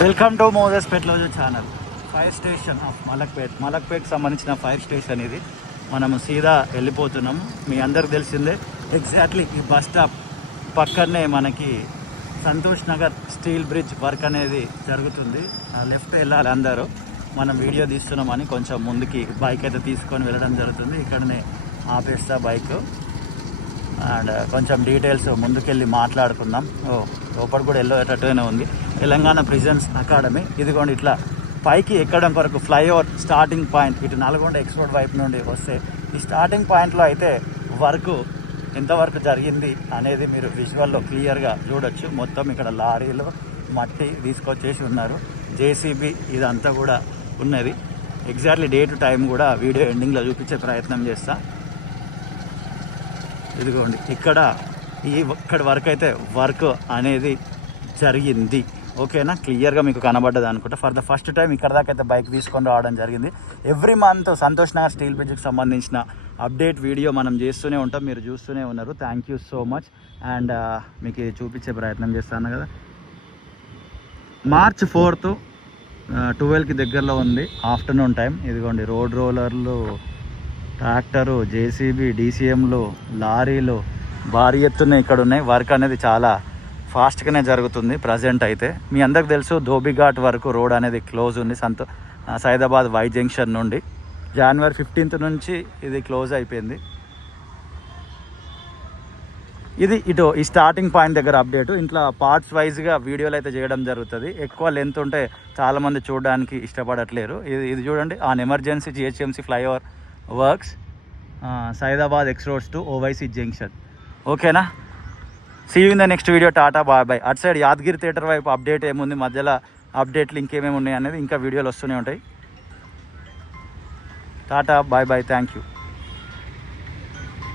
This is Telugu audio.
Welcome to Moses Petloju channel. Fire station of మలక్పేట్కి సంబంధించిన ఫైర్ స్టేషన్ ఇది. మనము సీదా వెళ్ళిపోతున్నాం. మీ అందరికి తెలిసిందే, ఎగ్జాక్ట్లీ ఈ బస్ స్టాప్ పక్కనే మనకి Santosh Nagar steel bridge work అనేది జరుగుతుంది. లెఫ్ట్ వెళ్ళాలి అందరూ. మనం వీడియో తీస్తున్నామని కొంచెం ముందుకి బైక్ అయితే తీసుకొని వెళ్ళడం జరుగుతుంది. ఇక్కడనే ఆపేస్తా బైక్ అండ్ కొంచెం డీటెయిల్స్ ముందుకెళ్ళి మాట్లాడుకుందాం. లోపల కూడా వెళ్ళేటట్టుగానే ఉంది. Telangana prisons academy. ఇదిగోండి ఇట్లా పైకి ఎక్కడం కొరకు ఫ్లైఓవర్ స్టార్టింగ్ పాయింట్ ఇటు నల్గొండ ఎక్స్పోర్ట్ వైపు నుండి వస్తే ఈ స్టార్టింగ్ పాయింట్లో అయితే వర్క్ ఎంతవరకు జరిగింది అనేది మీరు విజువల్లో క్లియర్గా చూడొచ్చు. మొత్తం ఇక్కడ లారీలు మట్టి తీసుకొచ్చేసి ఉన్నారు, జేసీబీ ఇదంతా కూడా ఉన్నది. ఎగ్జాక్ట్లీ డే టు టైం కూడా వీడియో ఎండింగ్లో చూపించే ప్రయత్నం చేస్తా. ఇదిగోండి ఇక్కడ వరకు అయితే వర్క్ అనేది జరిగింది. ఓకేనా, క్లియర్గా మీకు కనబడ్డది అనుకుంటా. ఫర్ ద ఫస్ట్ టైం ఇక్కడ దాకా అయితే బైక్ తీసుకొని రావడం జరిగింది. Every month Santosh Nagar steel బ్రిడ్జ్కి సంబంధించిన అప్డేట్ వీడియో మనం చేస్తూనే ఉంటాం, మీరు చూస్తూనే ఉన్నారు. Thank you so much. And మీకు ఇది చూపించే ప్రయత్నం చేస్తాను కదా. March 4th 12కి దగ్గరలో ఉంది, ఆఫ్టర్నూన్ టైం. ఇదిగోండి రోడ్ రోలర్లు, ట్రాక్టరు, జేసీబీ, డీసీఎంలు, లారీలు భారీ ఎత్తున ఇక్కడ ఉన్నాయి. వర్క్ అనేది చాలా ఫాస్ట్గానే జరుగుతుంది ప్రజెంట్ అయితే. మీ అందరికి తెలుసు ధోబిఘాట్ వరకు రోడ్ అనేది క్లోజ్ ఉంది సైదాబాద్ వై జంక్షన్ నుండి. January 15th నుంచి ఇది క్లోజ్ అయిపోయింది. ఇది ఈ స్టార్టింగ్ పాయింట్ దగ్గర అప్డేటు. ఇంట్లో పార్ట్స్ వైజ్గా వీడియోలు అయితే చేయడం జరుగుతుంది. ఎక్కువ లెంత్ ఉంటే చాలామంది చూడడానికి ఇష్టపడట్లేరు. ఇది చూడండి, on emergency GHMC flyover works, Saidabad X roads to Owaisi junction. ఓకేనా, see you in the next video. Tata bye bye. అటు సైడ్ యాదగిరి థియేటర్ వైపు అప్డేట్ ఏముంది, మధ్యలో అప్డేట్లు ఇంకేమేమి ఉన్నాయి అనేది ఇంకా వీడియోలు వస్తూనే ఉంటాయి. Tata bye bye, thank you.